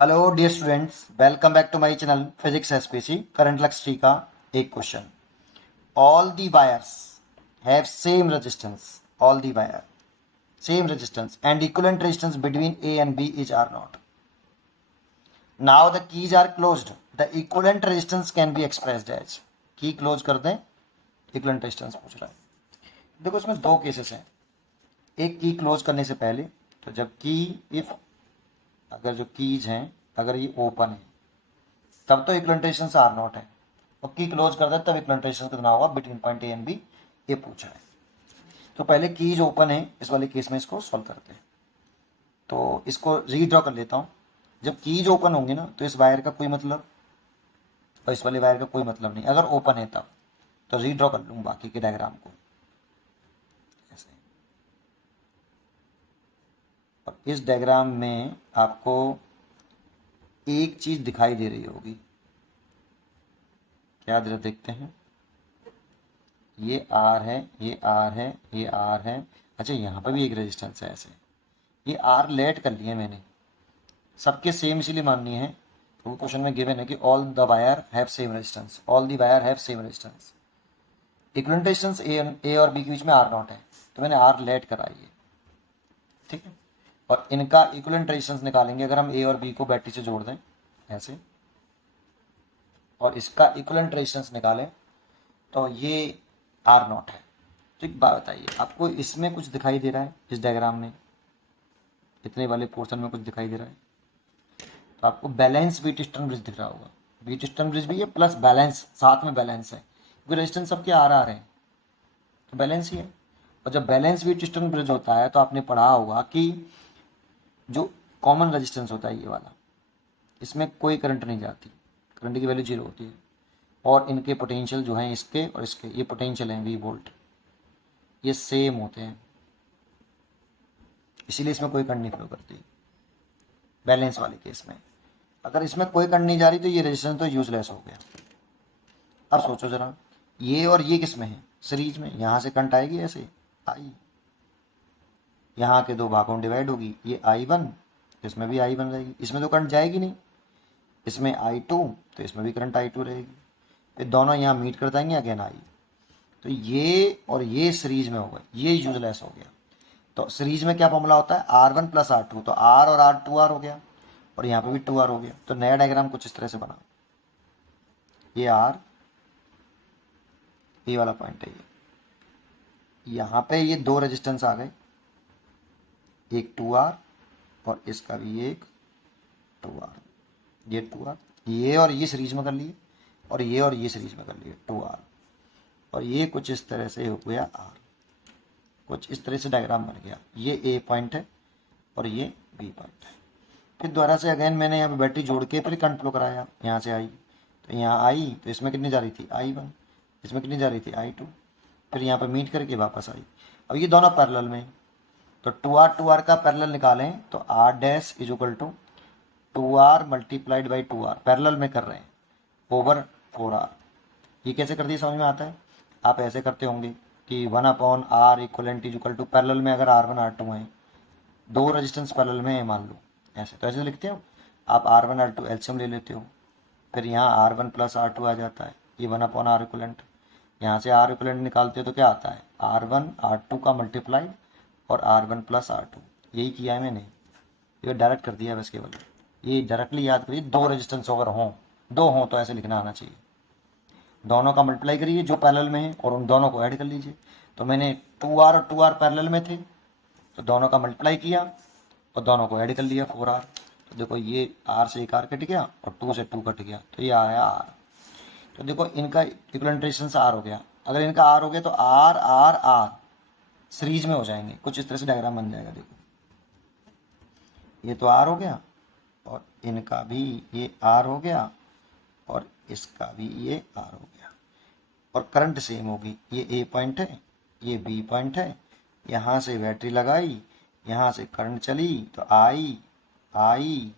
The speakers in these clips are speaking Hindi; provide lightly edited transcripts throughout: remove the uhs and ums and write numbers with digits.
Hello dear students, welcome back to my channel physics SPC current Lakshya का एक question. All the wires have same resistance, all the wire same resistance and equivalent resistance between A and B is R nought. Now the keys are closed, the equivalent resistance can be expressed as. Key close कर दें, इक्विवेलेंट रेजिस्टेंस पूछ रहा है। देखो इसमें दो केसेस हैं। एक की क्लोज करने से पहले, तो जब की इफ अगर जो कीज हैं अगर ये ओपन है तब तो इक्विवेलेंट आर नॉट है, और की क्लोज कर दे तब इक्विवेलेंट कितना होगा between point A and B, ये पूछा है। तो पहले कीज ओपन है, इस वाले केस में इसको सॉल्व करते हैं। तो इसको रीड्रॉ कर लेता हूँ। जब कीज ओपन होंगी ना तो इस वायर का कोई मतलब और इस वाले वायर का कोई मतलब नहीं, अगर ओपन है तब। तो रीड्रॉ कर लूँ बाकी के डायग्राम को ऐसे। और इस डायग्राम में आपको एक चीज दिखाई दे रही होगी, क्या जरा देखते हैं। ये आर है, ये आर है, ये आर है। अच्छा, यहाँ पर भी एक रेजिस्टेंस है ऐसे। ये आर लेट कर लिए मैंने, सबके सेम इसीलिए माननी है। तो क्वेश्चन में गिवन है कि all the wire have same resistance, all the wire have same resistance. Equivalent resistance A और बी के बीच में आर नॉट है, तो मैंने आर लेट कराई है, ठीक है। और इनका इक्विवेलेंट रेजिस्टेंस निकालेंगे अगर हम ए और बी को बैटरी से जोड़ दें ऐसे, और इसका इक्विवेलेंट रेजिस्टेंस निकालें तो ये आर नॉट है। तो एक बात बताइए, आपको इसमें कुछ दिखाई दे रहा है? इस डायग्राम में इतने वाले पोर्शन में कुछ दिखाई दे रहा है? तो आपको बैलेंस व्हीटस्टोन ब्रिज दिख रहा होगा। व्हीटस्टोन ब्रिज भी है प्लस बैलेंस, साथ में बैलेंस है क्योंकि रेजिस्टेंस सबके आर आर हैं, तो बैलेंस ही है। और जब बैलेंस व्हीटस्टोन ब्रिज होता है तो आपने पढ़ा होगा कि जो कॉमन रेजिस्टेंस होता है ये वाला, इसमें कोई करंट नहीं जाती, करंट की वैल्यू 0 होती है। और इनके पोटेंशियल जो हैं इसके और इसके, ये पोटेंशियल हैं वी वोल्ट, ये सेम होते हैं, इसीलिए इसमें कोई करंट नहीं फ्लो करती बैलेंस वाले केस में। अगर इसमें कोई करंट नहीं जा रही तो ये रेजिस्टेंस तो यूजलेस हो गया। अब सोचो जरा, ये और ये किस में है? सीरीज में। यहाँ से करंट आएगी ऐसे, आई, यहाँ के दो भागों में डिवाइड होगी, ये I1, इसमें भी I1 रहेगी, इसमें तो करंट जाएगी नहीं। इसमें I2, तो इसमें भी करंट I2 रहेगी। फिर दोनों यहाँ मीट कर जाएंगे, अगेन आई। तो ये और ये सीरीज में होगा, ये यूजलेस हो गया। तो सीरीज में क्या फॉर्मूला होता है? R1 प्लस R2, तो R और R 2R हो गया, और यहाँ पे भी 2R हो गया। तो नया डायग्राम कुछ इस तरह से बना, ये R, ये वाला पॉइंट है, ये यहाँ पे ये दो रेजिस्टेंस आ गए, एक 2R और इसका भी एक 2R, ये 2R, ये और ये सीरीज में कर लिए, और ये सीरीज में कर लिए 2R, और ये कुछ इस तरह से हो गया R। कुछ इस तरह से डायग्राम बन गया, ये ए पॉइंट है और ये बी पॉइंट है। फिर दोबारा से अगेन मैंने यहाँ पे बैटरी जोड़ के फिर करंट फ्लो कराया, यहाँ से आई तो यहाँ आई, तो इसमें कितनी जा रही थी? I1, इसमें कितनी जा रही थी? I2। फिर यहाँ पर मीट करके वापस आई। अब ये दोनों पैरेलल में, तो 2R का पैरेलल निकालें तो R dash is equal to 2R multiplied by 2R, parallel में कर रहे हैं, ओवर 4R। ये कैसे कर दिए समझ में आता है? आप ऐसे करते होंगे कि 1/R equivalent is equal to, parallel में अगर R1 R2 है, दो रेजिस्टेंस पैरेलल में है मान लो, ऐसे तो ऐसे लिखते हो आप। R1 R2 एलसीएम ले लेते हो, फिर यहाँ R1 प्लस R2 आ जाता है, ये 1/R इक्वलेंट। यहाँ से R इक्वलेंट निकालते हो तो क्या आता है? R1 R2 का मल्टीप्लाइड और R1 प्लस R2, यही किया है मैंने, ये डायरेक्ट कर दिया बस केवल। ये डायरेक्टली याद करिए, दो रेजिस्टेंस अगर हों, दो हों तो ऐसे लिखना आना चाहिए। दोनों का मल्टीप्लाई करिए जो पैरेलल में है और उन दोनों को ऐड कर लीजिए। तो मैंने 2R और 2R पैरेलल में थे तो दोनों का मल्टीप्लाई किया और दोनों को ऐड कर लिया 4R। तो देखो ये R से एक R कट गया और 2 से 2 कट गया, तो ये आया R। तो देखो इनका इक्विवेलेंट रेजिस्टेंस R हो गया। अगर इनका R हो गया तो R R R सीरीज में हो जाएंगे, कुछ इस तरह से डायग्राम बन जाएगा। देखो ये तो R हो गया और इनका भी ये R हो गया और इसका भी ये R हो गया, और करंट सेम होगी। ये ए पॉइंट है, ये बी पॉइंट है, यहाँ से बैटरी लगाई, यहाँ से करंट चली तो आई आई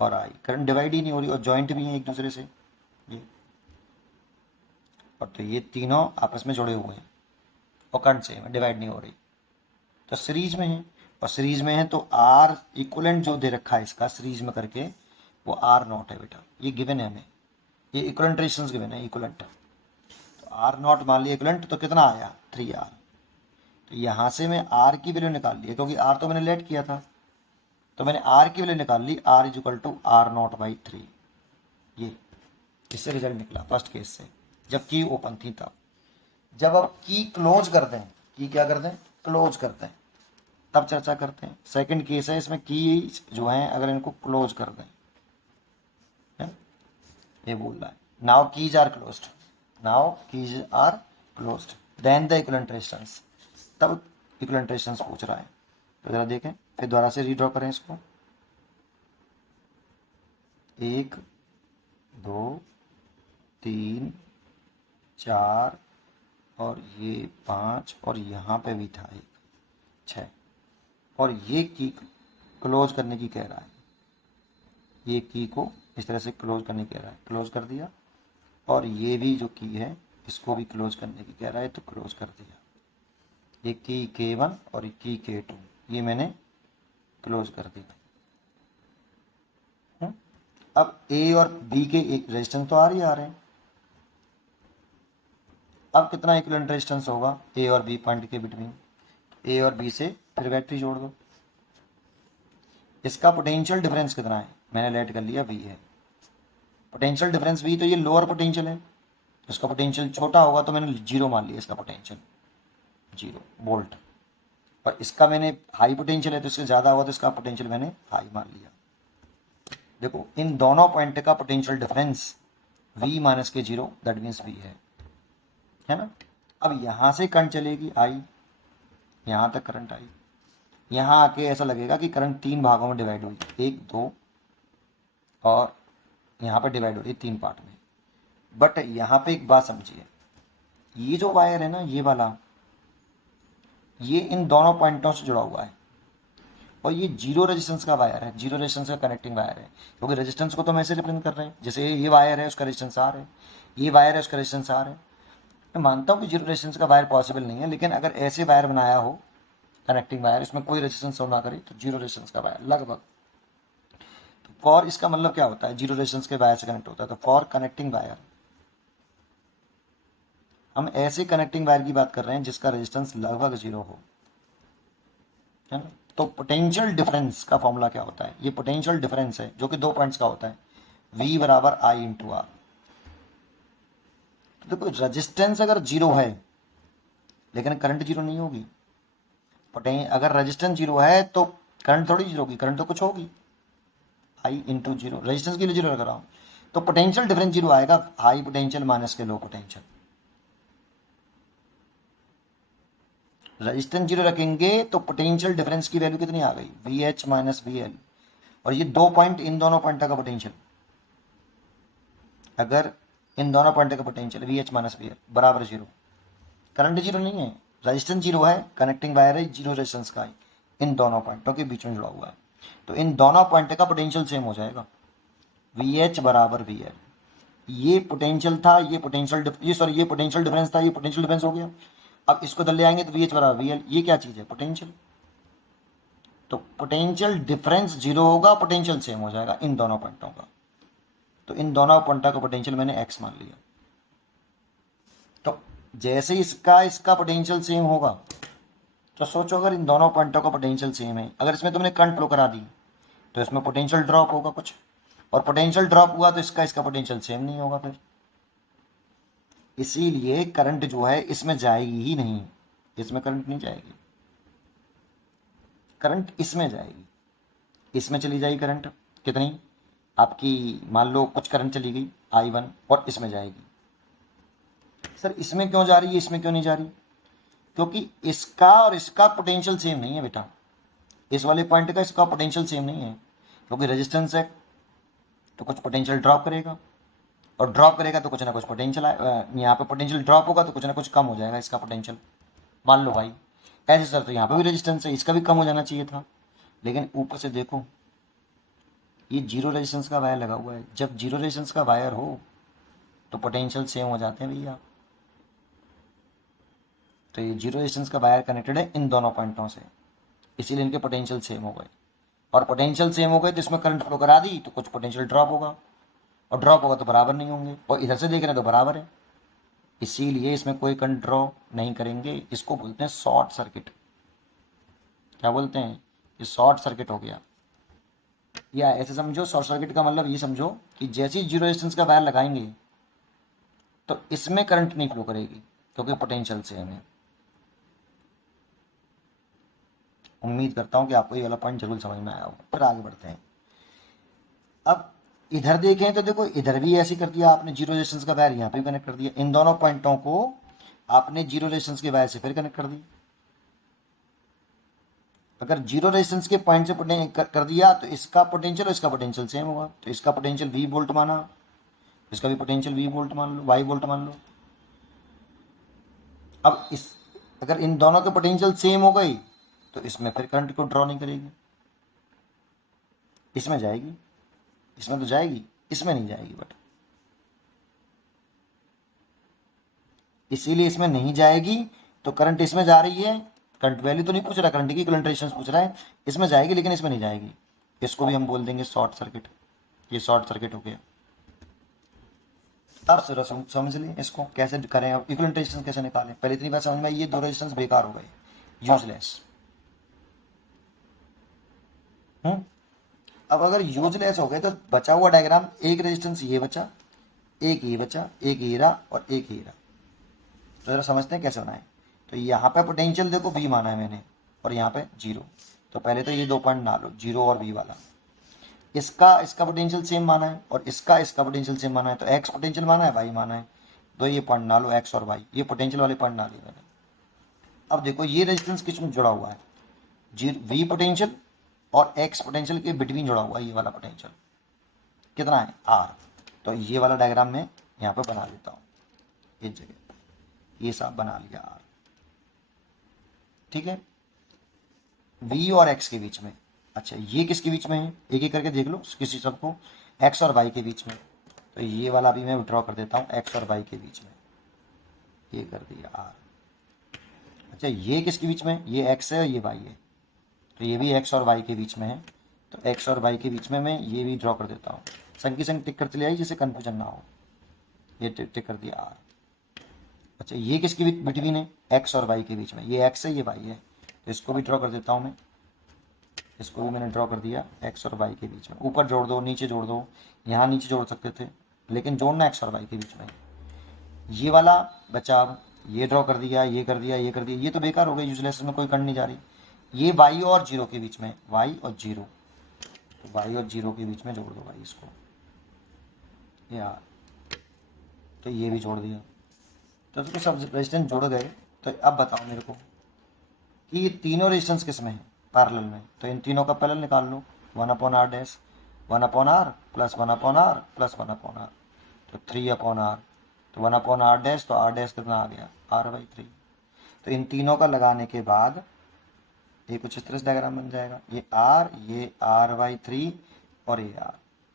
और आई, करंट डिवाइड ही नहीं हो रही और जॉइंट भी है एक दूसरे से ये। और तो ये तीनों आपस में जुड़े हुए हैं और करंट सेम है, डिवाइड नहीं हो रही, तो सीरीज में है। और सीरीज में है तो आर इक्वलेंट जो दे रखा है इसका सीरीज में करके, वो आर नॉट है बेटा, ये गिवन है हमें, ये इक्वलेंट रेजिस्टेंस गिवन है, इक्वलेंट। तो आर नॉट मान लिया इक्वलेंट, तो कितना आया 3R। तो यहाँ से मैं आर की वैल्यू निकाल लिया, क्योंकि आर तो मैंने लेट किया था, तो मैंने आर की वैल्यू निकाल ली, R is equal to R naught by 3। ये इससे रिजल्ट निकला फर्स्ट केस से, जब की ओपन थी तब। जब अब की क्लोज कर दें, की क्या कर दें, क्लोज करते हैं, तब चर्चा करते हैं। सेकंड केस है, इसमें की जो है अगर इनको क्लोज कर दें, है? ये बोल रहा है now keys are closed, now keys are closed then the equivalent resistance, तब इक्विवेलेंट रेजिस्टेंस पूछ रहा है। तो जरा देखें, फिर दोबारा से रीड्रॉ करें इसको, 1 2 3 4 और ये 5 और यहाँ पे भी था 1 6, और ये की क्लोज करने की कह रहा है, ये की को इस तरह से क्लोज करने की कह रहा है, क्लोज कर दिया। और ये भी जो की है इसको भी क्लोज करने की कह रहा है, तो क्लोज कर दिया। ये की K1 और की K2 ये मैंने क्लोज कर दिया। अब ए और बी के एक रेजिस्टेंस तो आ रहे हैं। अब कितना इक्विवेलेंट रेजिस्टेंस होगा ए और बी पॉइंट के बिटवीन, ए और बी से फिर बैटरी जोड़ दो। इसका पोटेंशियल डिफरेंस कितना है, मैंने लेट कर लिया वी है। पोटेंशियल डिफरेंस वी, तो ये लोअर पोटेंशियल है, इसका पोटेंशियल छोटा होगा तो मैंने 0 मान लिया, इसका पोटेंशियल 0 वोल्ट। और इसका मैंने हाई पोटेंशियल है तो इससे ज़्यादा होगा, तो इसका पोटेंशियल मैंने हाई मान लिया। देखो इन दोनों पॉइंट का पोटेंशियल डिफरेंस v माइनस के 0 दैट मीन्स v है ना। अब यहाँ से करंट चलेगी आई, यहाँ तक करंट आई, यहाँ आके ऐसा लगेगा कि करंट 3 भागों में डिवाइड हुई, 1 2 और यहाँ पर डिवाइड हो रही 3 पार्ट में। बट यहाँ पे एक बात समझिए, ये जो वायर है ना ये वाला, ये इन दोनों पॉइंटों से जुड़ा हुआ है, और ये जीरो रेजिस्टेंस का वायर है, जीरो रेजिस्टेंस का कनेक्टिंग वायर है। क्योंकि रेजिस्टेंस को तो हम ऐसे रिप्रेजेंट कर रहे हैं, जैसे ये वायर है उसका रेजिस्टेंस आर है, ये वायर है उसका रेजिस्टेंस आर है। मैं मानता हूँ कि जीरो रेजिस्टेंस का वायर पॉसिबल नहीं है, लेकिन अगर ऐसे वायर बनाया हो कनेक्टिंग वायर, इसमें कोई रेजिस्टेंस ना करे, तो जीरो रेजिस्टेंस का वायर लगभग। तो फॉर इसका मतलब क्या होता है, जीरो रेजिस्टेंस के वायर से कनेक्ट होता है। तो फॉर कनेक्टिंग वायर, हम ऐसे कनेक्टिंग वायर की बात कर रहे हैं जिसका रेजिस्टेंस लगभग 0 हो, है ना। तो पोटेंशियल डिफरेंस का फॉर्मूला क्या होता है, ये पोटेंशियल डिफरेंस है जो कि 2 पॉइंट्स का होता है, V बराबर I इंटू आर। तो देखो रेजिस्टेंस अगर 0 है लेकिन करंट 0 नहीं होगी, अगर रेजिस्टेंस 0 है तो करंट थोड़ी 0 होगी, करंट तो कुछ होगी, I इंटू 0, रेजिस्टेंस के लिए 0 लगा रहा हूँ, तो पोटेंशियल डिफरेंस 0 आएगा, हाई पोटेंशियल माइनस के लो पोटेंशियल। रेजिस्टेंस 0 रखेंगे तो पोटेंशियल डिफरेंस की वैल्यू कितनी आ गई, VH माइनस VL। और ये 2 पॉइंट, इन दोनों पॉइंट का पोटेंशियल, अगर इन दोनों पॉइंट का पोटेंशियल VH माइनस VL बराबर 0, करंट 0 नहीं है, रेजिस्टेंस 0 है, कनेक्टिंग वायर है, 0 रेजिस्टेंस का है, इन दोनों पॉइंटों के बीच में जुड़ा हुआ है, तो इन दोनों पॉइंट का पोटेंशियल सेम हो जाएगा, VH बराबर VL। ये पोटेंशियल था, ये पोटेंशियल ये पोटेंशियल डिफरेंस था, ये पोटेंशियल डिफरेंस हो गया। अब इसको इधर ले आएंगे तो VH बराबर VL, ये क्या चीज़ है, पोटेंशियल। तो पोटेंशियल डिफरेंस 0 होगा, पोटेंशियल सेम हो जाएगा इन दोनों पॉइंटों का। तो इन दोनों पॉइंटों का पोटेंशियल मैंने x मान लिया। तो जैसे इसका पोटेंशियल सेम होगा, तो सोचो अगर इन दोनों पॉइंटों का पोटेंशियल सेम है, अगर इसमें तुमने करंट फ्लो करा दी तो इसमें पोटेंशियल ड्रॉप होगा कुछ, और पोटेंशियल ड्रॉप हुआ तो इसका पोटेंशियल सेम नहीं होगा फिर। इसीलिए करंट जो है इसमें जाएगी ही नहीं, इसमें करंट नहीं जाएगी, करंट इसमें जाएगी, इसमें चली जाएगी करंट कितनी आपकी, मान लो कुछ करंट चली गई I1 और इसमें जाएगी। सर इसमें क्यों जा रही है, इसमें क्यों नहीं जा रही, क्योंकि इसका और इसका पोटेंशियल सेम नहीं है बेटा, इस वाले पॉइंट का इसका पोटेंशियल सेम नहीं है, क्योंकि रेजिस्टेंस है तो कुछ पोटेंशियल ड्रॉप करेगा, और ड्रॉप करेगा तो कुछ ना कुछ पोटेंशियल, यहाँ पे पोटेंशियल ड्रॉप होगा तो कुछ ना कुछ कम हो जाएगा इसका पोटेंशियल। मान लो भाई ऐसे सर, तो यहाँ पे भी रेजिस्टेंस है, इसका भी कम हो जाना चाहिए था, लेकिन ऊपर से देखो ये जीरो रेजिस्टेंस का वायर लगा हुआ है। जब जीरो रेजिस्टेंस का वायर हो तो पोटेंशियल सेम हो जाते हैं भैया। तो ये जीरो रेजिस्टेंस का वायर कनेक्टेड है इन दोनों पॉइंटों से, इसीलिए इनके पोटेंशियल सेम हो गए। और पोटेंशियल सेम हो गए तो इसमें करंट फ्लो करा दी तो कुछ पोटेंशियल ड्रॉप होगा, और ड्रॉप होगा तो बराबर नहीं होंगे, और इधर से देख रहे हैं तो बराबर है, इसीलिए इसमें कोई करंट ड्रॉ नहीं करेंगे। इसको बोलते हैं शॉर्ट सर्किट। क्या बोलते हैं? ये शॉर्ट सर्किट हो गया। या ऐसे समझो, शॉर्ट सर्किट का मतलब ये समझो कि जैसे ही जीरो रेजिस्टेंस का वायर लगाएंगे तो इसमें करंट नहीं फ्लो करेगी क्योंकि पोटेंशियल सेम है। उम्मीद करता हूं कि आपको ये वाला पॉइंट जरूर समझ में आया होगा। फिर आगे बढ़ते हैं। अब इधर देखें तो देखो, इधर भी ऐसे कर दिया आपने, जीरो रेजिस्टेंस का वायर यहाँ पे कनेक्ट कर दिया। इन दोनों पॉइंटों को आपने जीरो रेजिस्टेंस के वायर से फिर कनेक्ट कर दिया। अगर जीरो रेजिस्टेंस के पॉइंट से कर दिया तो इसका पोटेंशियल और इसका पोटेंशियल सेम होगा, तो इसका पोटेंशियल V वोल्ट माना, इसका भी पोटेंशियल V वोल्ट मान लो, Y वोल्ट मान लो। अब इस अगर इन दोनों के पोटेंशियल सेम हो गई तो इसमें फिर करंट को ड्रॉ नहीं करेगी, इसमें जाएगी, इसमें तो जाएगी, इसमें नहीं जाएगी। बट इसीलिए इसमें नहीं जाएगी तो करंट इसमें जा रही है, करंट वैल्यू तो नहीं पूछ रहा, करंट की करंट रेजिस्टेंस पूछ रहा है, इसमें जाएगी लेकिन इसमें नहीं जाएगी। इसको भी हम बोल देंगे शॉर्ट सर्किट। ये शॉर्ट सर्किट हो गया। अब जरा समझ लें इसको कैसे करें, अब इक्विवेलेंट रेजिस्टेंस कैसे निकालें। पहले इतनी बात समझ में आई, ये दो रेजिस्टेंस बेकार हो गए, यूजलेस। अब अगर यूजलेस हो गए तो बचा हुआ डायग्राम, एक रेजिस्टेंस ये बचा, एक ये बचा, एक ये रहा और एक ये रहा। तो जरा समझते हैं कैसे बनाए। तो यहाँ पे पोटेंशियल देखो V माना है मैंने, और यहाँ पे जीरो। तो पहले तो ये दो पॉइंट ना लो, जीरो और V वाला। इसका पोटेंशियल सेम माना है और इसका पोटेंशियल सेम माना है, तो X पोटेंशियल माना है, Y माना है। तो ये पॉइंट ना लो, X और Y, ये पोटेंशियल वाले पॉइंट ना लिए मैंने। अब देखो ये रेजिस्टेंस किस में जुड़ा हुआ है, V पोटेंशियल और X पोटेंशियल के बिटवीन जुड़ा हुआ है ये वाला पोटेंशियल। कितना है? R। तो ये वाला डायग्राम में यहाँ पे बना लेता हूँ, इस जगह ये सब बना लिया R। ठीक है, V और X के बीच में। अच्छा, ये किसके बीच में है, एक एक करके देख लो किसी सबको, X और Y के बीच में। तो ये वाला भी मैं ड्रॉ कर देता हूँ, X और Y के बीच में, ये कर दिया R। अच्छा, ये किसके बीच में, ये X है और ये Y है, तो ये भी X और Y के बीच में है। तो X और Y के बीच में मैं ये भी ड्रॉ कर देता हूँ, संग की संग टिक करते ले आई जिससे कन्फ्यूजन ना हो। ये टिक कर दिया R। अच्छा, ये किसके बिटवीन है, X और Y के बीच में, ये X है ये Y है, तो इसको भी ड्रॉ कर देता हूँ मैं। इसको भी मैंने ड्रॉ कर दिया, X और Y के बीच में। ऊपर जोड़ दो, नीचे जोड़ दो, यहाँ नीचे जोड़ सकते थे लेकिन जोड़ना X और Y के बीच में। ये वाला बचा, अब ये ड्रॉ कर दिया, ये कर दिया, ये कर दिया, ये तो बेकार हो गई, यूजलेस में कोई करंट नहीं जा रही। ये Y और जीरो के बीच में, Y और जीरो, तो Y और जीरो के बीच में जोड़ दो भाई इसको, यार। तो ये भी जोड़ दिया, तो सब रेजिस्टेंस जुड़ गए। तो अब बताओ मेरे को कि ये तीनों रेजिस्टेंस किस में है, पैरेलल में। तो इन तीनों का पैरेलल निकाल लो, 1/r dash, 1/r plus 1/r plus 1/r, तो 3/r। तो 1/r डैश, तो r डैश कितना आ गया, r/3। तो इन तीनों का लगाने के बाद ये कुछ इस तरह से डायग्राम बन जाएगा, ये r, ये r/3 और ये r,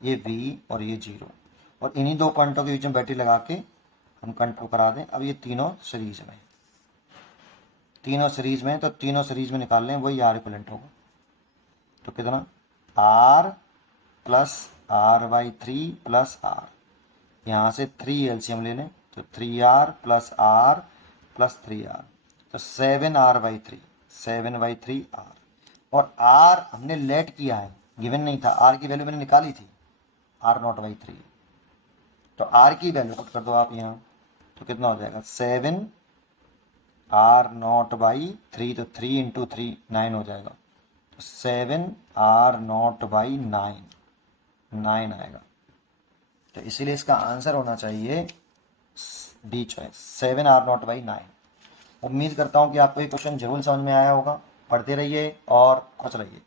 ये v और ये जीरो। और इन्हीं दो पॉइंटों के बीच में बैटरी लगा के हम कंट्रोल करा दें। अब ये तीनों सीरीज में, तीनों सीरीज में, तो तीनों सीरीज में निकाल लें, वही R इक्विवेलेंट होगा। तो कितना, R plus r/3 plus R, यहाँ से 3 एलसीएम ले लें, तो 3R plus R plus 3R, तो 7R/3, 7/3R। और R हमने लेट किया है, गिवन नहीं था, R की वैल्यू मैंने निकाली थी, R0/3। तो R की वैल्यू पुट कर दो आप यहाँ, तो कितना हो जाएगा, 7R0/3, तो 3 इंटू 3 9 हो जाएगा, तो 7R0/9, 9 आएगा। तो इसीलिए इसका आंसर होना चाहिए बी चॉइस, 7R0/9। उम्मीद करता हूँ कि आपको ये क्वेश्चन जरूर समझ में आया होगा। पढ़ते रहिए और खुश रहिए।